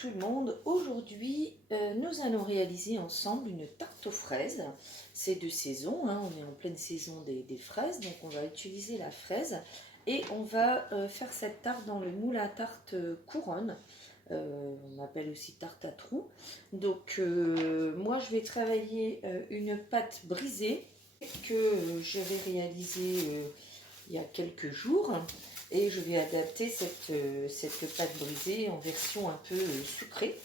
tout le monde, aujourd'hui nous allons réaliser ensemble une tarte aux fraises. C'est de saison, hein, on est en pleine saison des fraises, donc on va utiliser la fraise et on va faire cette tarte dans le moule à tarte couronne. On appelle aussi tarte à trous. Donc moi je vais travailler une pâte brisée que j'avais réalisée il y a quelques jours. Et je vais adapter cette pâte brisée en version un peu sucrée.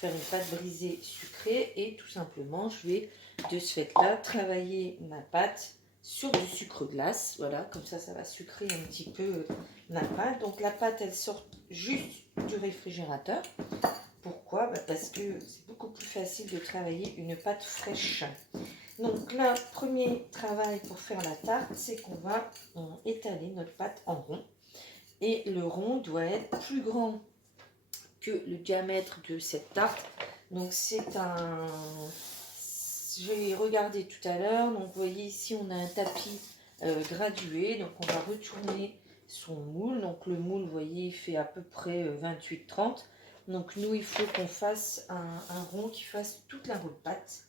Faire une pâte brisée sucrée et tout simplement je vais de ce fait là travailler ma pâte sur du sucre glace. Voilà, comme ça va sucrer un petit peu ma pâte. Donc la pâte elle sort juste du réfrigérateur. Pourquoi? Parce que c'est beaucoup plus facile de travailler une pâte fraîche. Donc là, premier travail pour faire la tarte, c'est qu'on va étaler notre pâte en rond. Et le rond doit être plus grand que le diamètre de cette tarte. Donc c'est un... J'ai regardé tout à l'heure. Donc vous voyez ici, on a un tapis gradué. Donc on va retourner son moule. Donc le moule, vous voyez, il fait à peu près 28-30. Donc nous, il faut qu'on fasse un rond qui fasse toute la roue de pâte.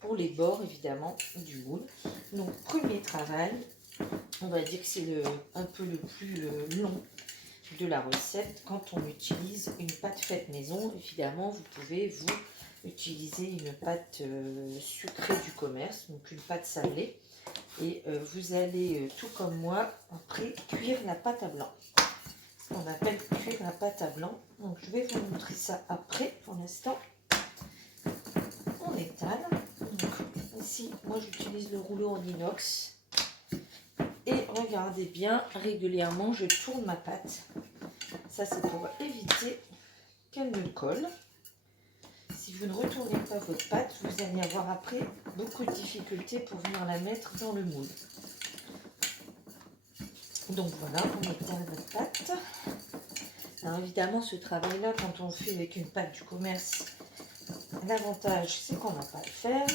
Pour les bords, évidemment, du moule. Donc premier travail, on va dire que c'est un peu le plus long de la recette. Quand on utilise une pâte faite maison, évidemment vous pouvez vous utiliser une pâte sucrée du commerce, donc une pâte sablée, et vous allez tout comme moi après cuire la pâte à blanc, ce qu'on appelle cuire la pâte à blanc. Donc je vais vous montrer ça après. Pour l'instant on étale. Donc ici moi j'utilise le rouleau en inox. Et regardez bien, régulièrement, je tourne ma pâte. Ça, c'est pour éviter qu'elle ne colle. Si vous ne retournez pas votre pâte, vous allez avoir après beaucoup de difficultés pour venir la mettre dans le moule. Donc voilà, on étale notre pâte. Alors évidemment, ce travail-là, quand on le fait avec une pâte du commerce, l'avantage, c'est qu'on n'a pas à le faire.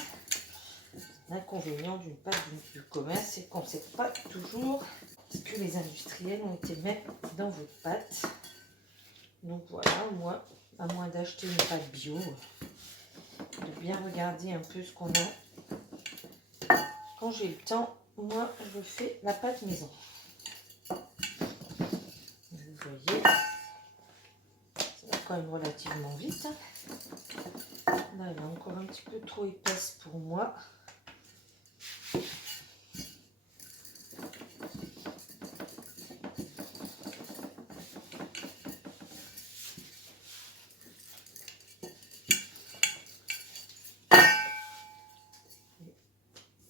L'inconvénient d'une pâte du commerce, c'est qu'on ne sait pas toujours ce que les industriels ont été mettre dans votre pâte. Donc voilà, moi, à moins d'acheter une pâte bio, de bien regarder un peu ce qu'on a. Quand j'ai le temps, moi, je fais la pâte maison. Vous voyez, ça va quand même relativement vite. Là, elle est encore un petit peu trop épaisse pour moi.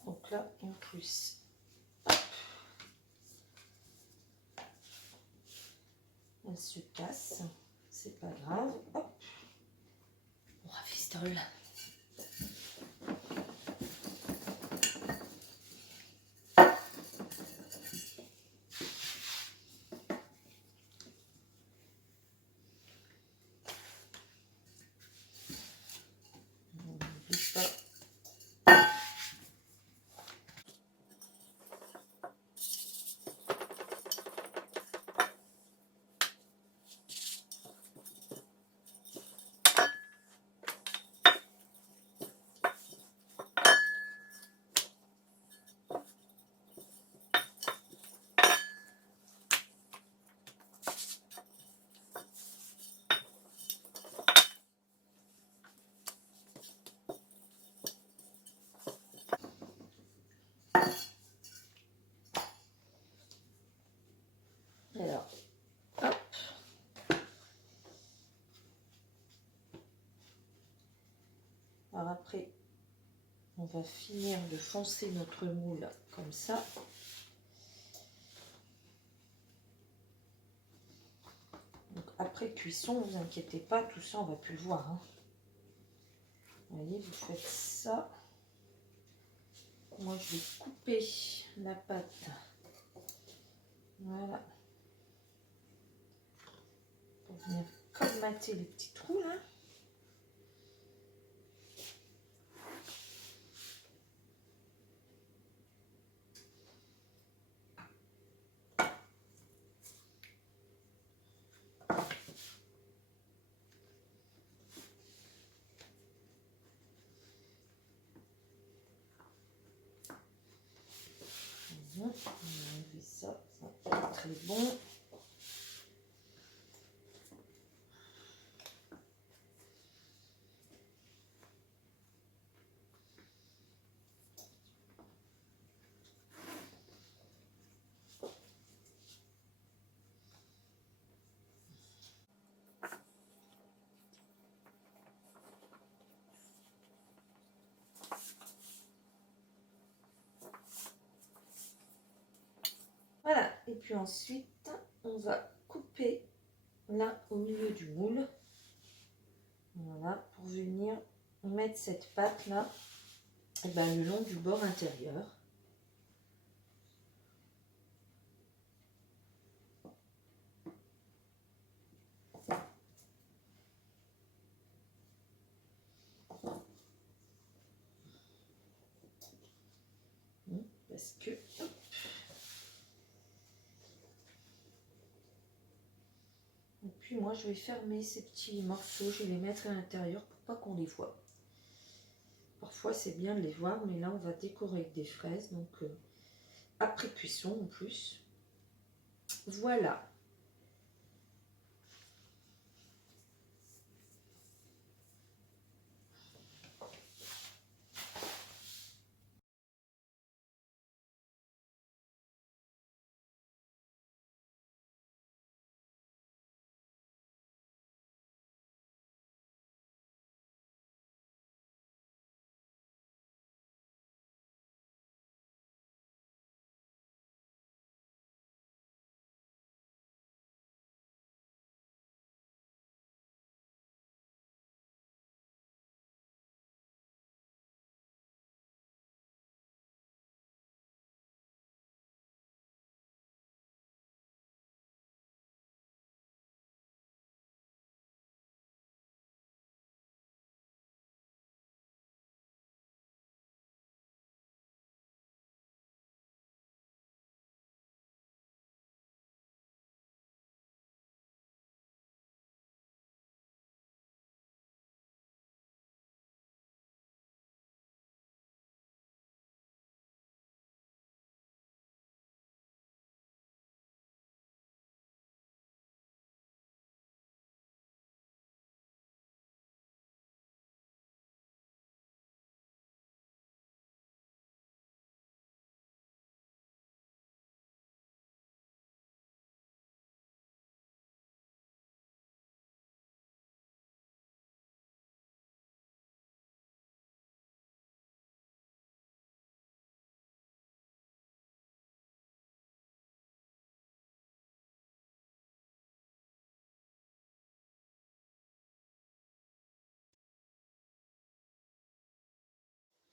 Donc là, en plus, hop, elle se casse, c'est pas grave. Hop, on rafistole. Alors, hop. Alors après, on va finir de foncer notre moule comme ça. Donc après cuisson, ne vous inquiétez pas, tout ça on va plus le voir. Hein. Vous voyez, vous faites ça. Moi je vais couper la pâte. Voilà. Pour venir colmater les petits trous là. On va enlever ça, ça va pas être très bon. Voilà, et puis ensuite, on va couper là au milieu du moule. Voilà, pour venir mettre cette pâte là et ben, le long du bord intérieur. Parce que et puis moi je vais fermer ces petits morceaux, je vais les mettre à l'intérieur pour pas qu'on les voit. Parfois c'est bien de les voir, mais là on va décorer avec des fraises, donc après cuisson en plus. Voilà.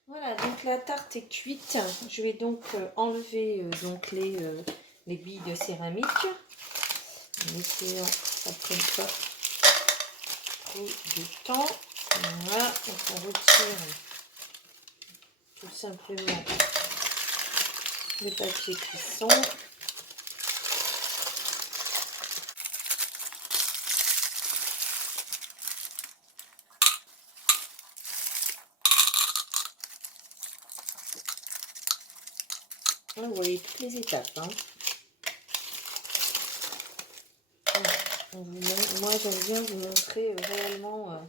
Voilà, donc la tarte est cuite. Je vais donc enlever donc les billes de céramique. En essayant que ça ne prenne pas trop de temps. Voilà, donc on retire tout simplement le papier cuisson. Là, vous voyez toutes les étapes. Hein. Moi, j'aime bien vous montrer réellement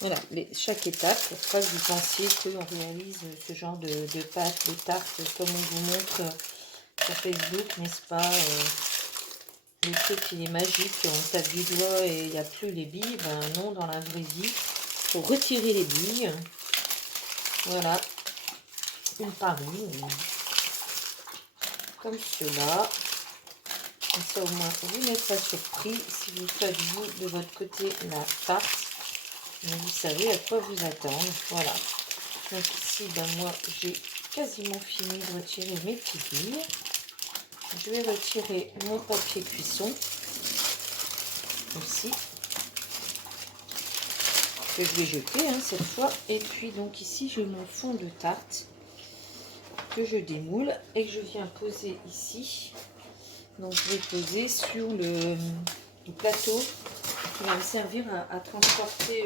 voilà, chaque étape pour pas que vous pensiez qu'on réalise ce genre de pâte, de tarte comme on vous montre sur Facebook, n'est-ce pas le truc il est magique, on tape du doigt et il n'y a plus les billes. Ben non, dans la vraie vie, il faut retirer les billes. Voilà, une par une, comme cela. Comme ça au moins vous n'êtes pas surpris si vous faites vous de votre côté la tarte. Mais vous savez à quoi vous attendre. Voilà. Donc ici, ben moi j'ai quasiment fini de retirer mes petites billes. Je vais retirer mon papier cuisson aussi. Que je vais jeter hein, cette fois. Et puis donc ici j'ai mon fond de tarte que je démoule et que je viens poser ici. Donc je vais poser sur le plateau qui va me servir à transporter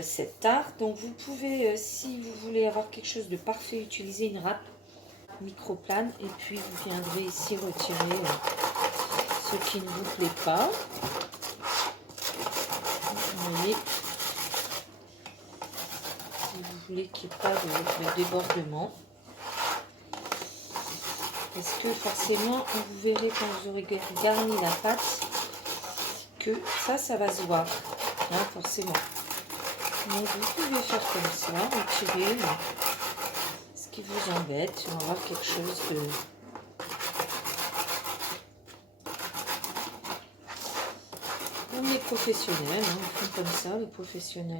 cette tarte. Donc vous pouvez, si vous voulez avoir quelque chose de parfait, utiliser une râpe. microplane et puis vous viendrez ici retirer ce qui ne vous plaît pas. Vous voyez, si vous voulez qu'il n'y ait pas de débordement. Parce que forcément, vous verrez quand vous aurez garni la pâte que ça va se voir, hein, forcément. Donc vous pouvez faire comme ça, retirer ce qui vous embête, on va avoir quelque chose de... Comme les professionnels, hein, ils font comme ça, les professionnels.